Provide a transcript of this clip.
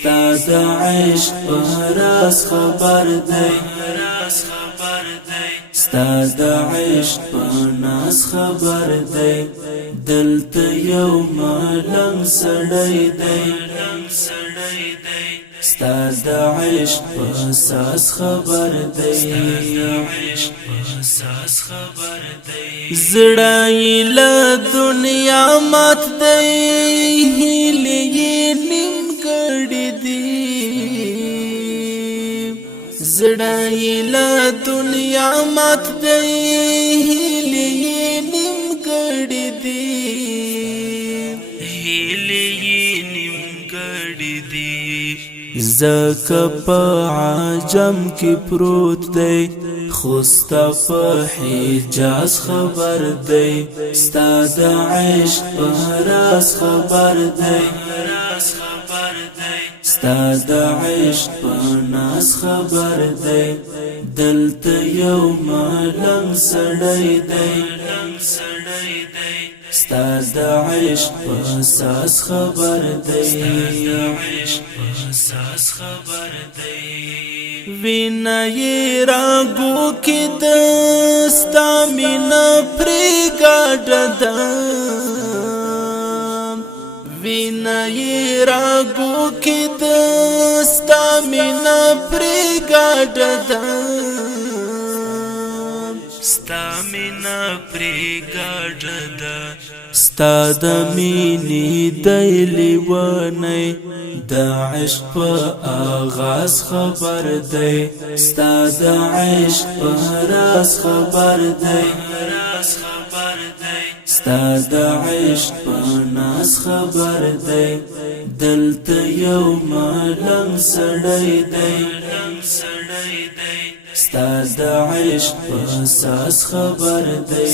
ستا د عشق په راز خبر دی ستا د عشق په ناز خبر دی دلته یو ملنګ سړی دی ستا د عشق په ساز خبر دی زړه یې له دنیا مات دی هیلې یې نیم کړې دي زړه یې له دنیا مات دی هیلې یې نیم کړې دي زکه په عجم کې پروت دی خو ستا په حجاز خبر دی ستا د عشق په راز خبر دی ستا د عشق په ناز خبر دی دلته یو ملنګ سړی دی ستا د عشق په ساز خبر دی وینا یې راګو کې د ستا مینا پرې ګاډه ده وینا یې راګو کې د ستا مینا پرې ګاډه ده ستا مینا پرې ګاډه ده ستا د مینې دی لیونی د عشق په آغاز خبر دی ستا د عشق په راز خبر دی ستا د عشق په ناز خبر دی دلته یو ملنګ سړی دی ستا د عشق په ساز خبر دی